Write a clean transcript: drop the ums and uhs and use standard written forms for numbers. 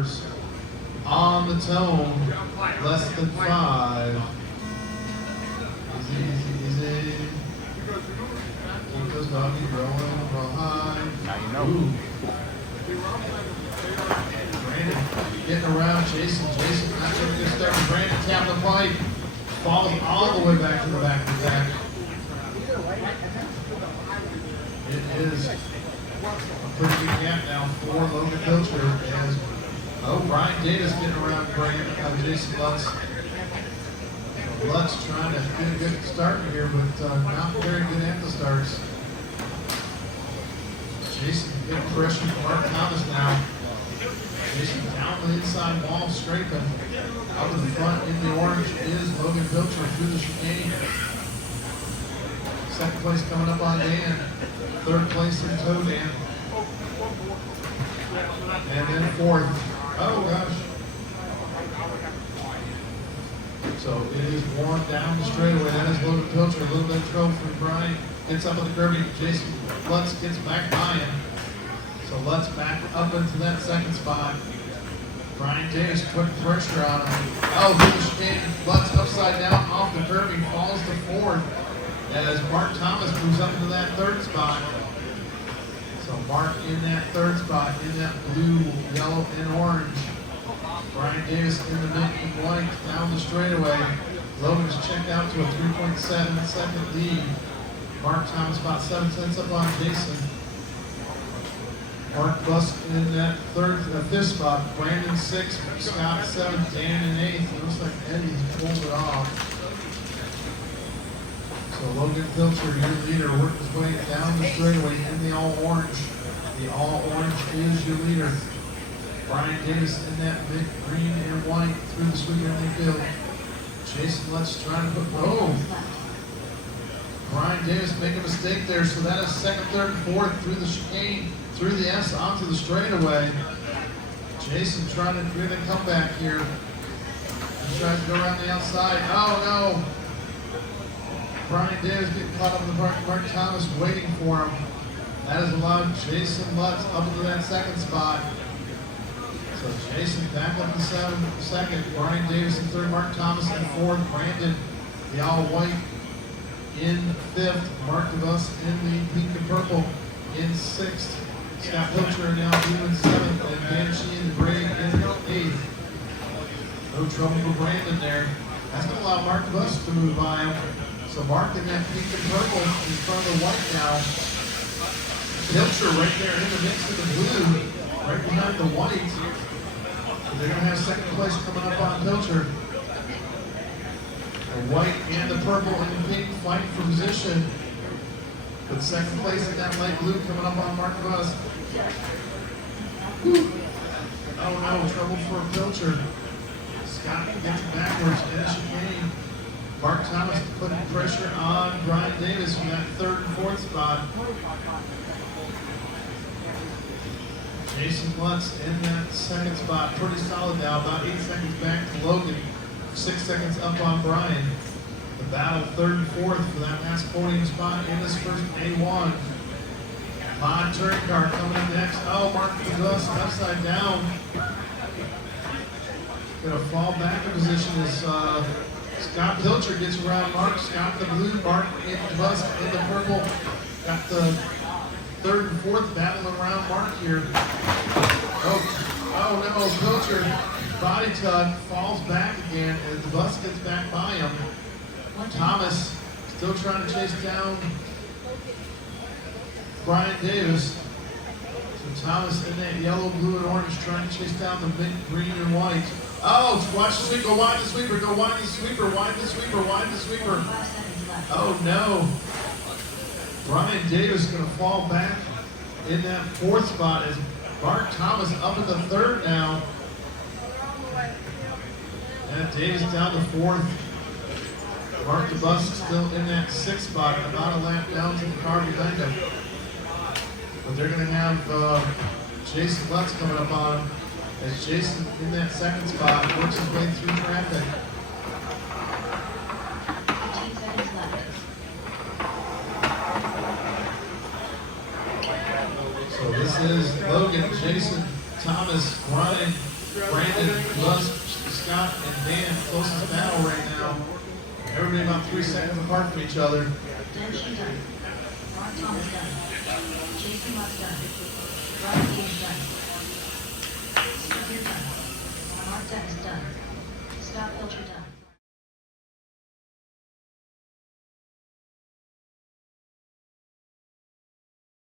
cars on the tone, less than 5. Easy, easy, easy. Keep those doggies rolling behind. Now you know. Ooh. Brandon getting around Jason. Jason not going to get stuck. Brandon tapping the pipe. Falling all the way back to the back of the pack. It is a pretty big gap now for Logan Pilcher as Brian Davis getting around Jason Lutz. Lutz trying to get a good start here, but not very good at the starts. Jason getting pressure from Mark Thomas now. Jason down the inside wall, scraping. Up in the front in the orange is Logan Pilcher through the chicane. Second place coming up on Dan. Third place in Toe Dan. And then fourth. Oh gosh. So it is one down the straightaway. That is Logan Pilcher. A little bit of trouble from Brian. Gets up on the curvy. Jason Lutz gets back by him. So Lutz back up into that second spot. Brian Davis putting pressure on him. Oh, through the chicane. Lutz upside down off the curving. Falls to fourth as Mark Thomas moves up into that third spot. So Mark in that third spot, in that blue, yellow, and orange. Brian Davis in the mint and white down the straightaway. Logan's checked out to a 3.7 second lead. Mark Thomas about 7 cents up on Jason. Mark Busk in that fifth spot. Brandon 6, Scott 7, Dan in 8th. It looks like Eddie pulled it off. So Logan Pilcher, your leader, worked his way down the straightaway in the all orange. The all orange is your leader. Brian Davis in that big green and white through the sweeper field. Jason Lutz trying to put, Brian Davis making a mistake there, so that is second, third, and fourth through the chicane, through the S onto the straightaway. Jason trying to do the comeback here. He tries to go around the outside. Oh no! Brian Davis getting caught up in the Mark Thomas waiting for him. That has allowed Jason Lutz up into that second spot. So Jason back up in second. Brian Davis in third. Mark Thomas in fourth. Brandon, the all white, in fifth. Mark DeVos in the pink and purple in sixth. Scott Pilcher now blue in seventh. And Banshee in the gray in eighth. No trouble for Brandon there. That's going to allow Mark DeVos to move by him. So Mark in that pink and purple in front of the white now. Pilcher right there in the mix of the blue, right behind the white. They're going to have second place coming up on Pilcher. The white and the purple and the pink fighting for position. But second place in that light blue coming up on Mark DeVos. Oh no, trouble for Pilcher. Scott gets backwards in the chicane. Mark Thomas putting pressure on Brian Davis from that third and fourth spot. Jason Lutz in that second spot, pretty solid now, about 8 seconds back to Logan, 6 seconds up on Brian. The battle third and fourth for that last podium spot in this first A1. Mod turn car coming in next. Oh, Mark DeVos upside down. Gonna fall back in position as Scott Pilcher gets around Mark. Scott the blue, Mark DeVos in the purple. Got the third and fourth battling around Mark here. Oh no, Pilcher body tug falls back again as the bus gets back by him. Thomas still trying to chase down Brian Davis. So Thomas in that yellow, blue, and orange trying to chase down the mint, green, and white. Oh, watch the sweeper, go wide the sweeper, go wide the sweeper, wide the sweeper, wide the sweeper. Oh no. Brian Davis going to fall back in that fourth spot as Mark Thomas up in the third now. And Davis down to fourth. Mark DeVos still in that sixth spot, about a lap down to the car behind him. But they're going to have Jason Lutz coming up on him as Jason in that second spot works his way through traffic. So this is Logan, Jason, Thomas, Ryan, Brandon, Gus, Scott, and Dan closest battle right now. Everybody about 3 seconds apart from each other. Denshi done. Mark Thomas done. Jason Lutz done. Ryan Gage done. Steve done. Mark Dennis done. Scott Pilcher done.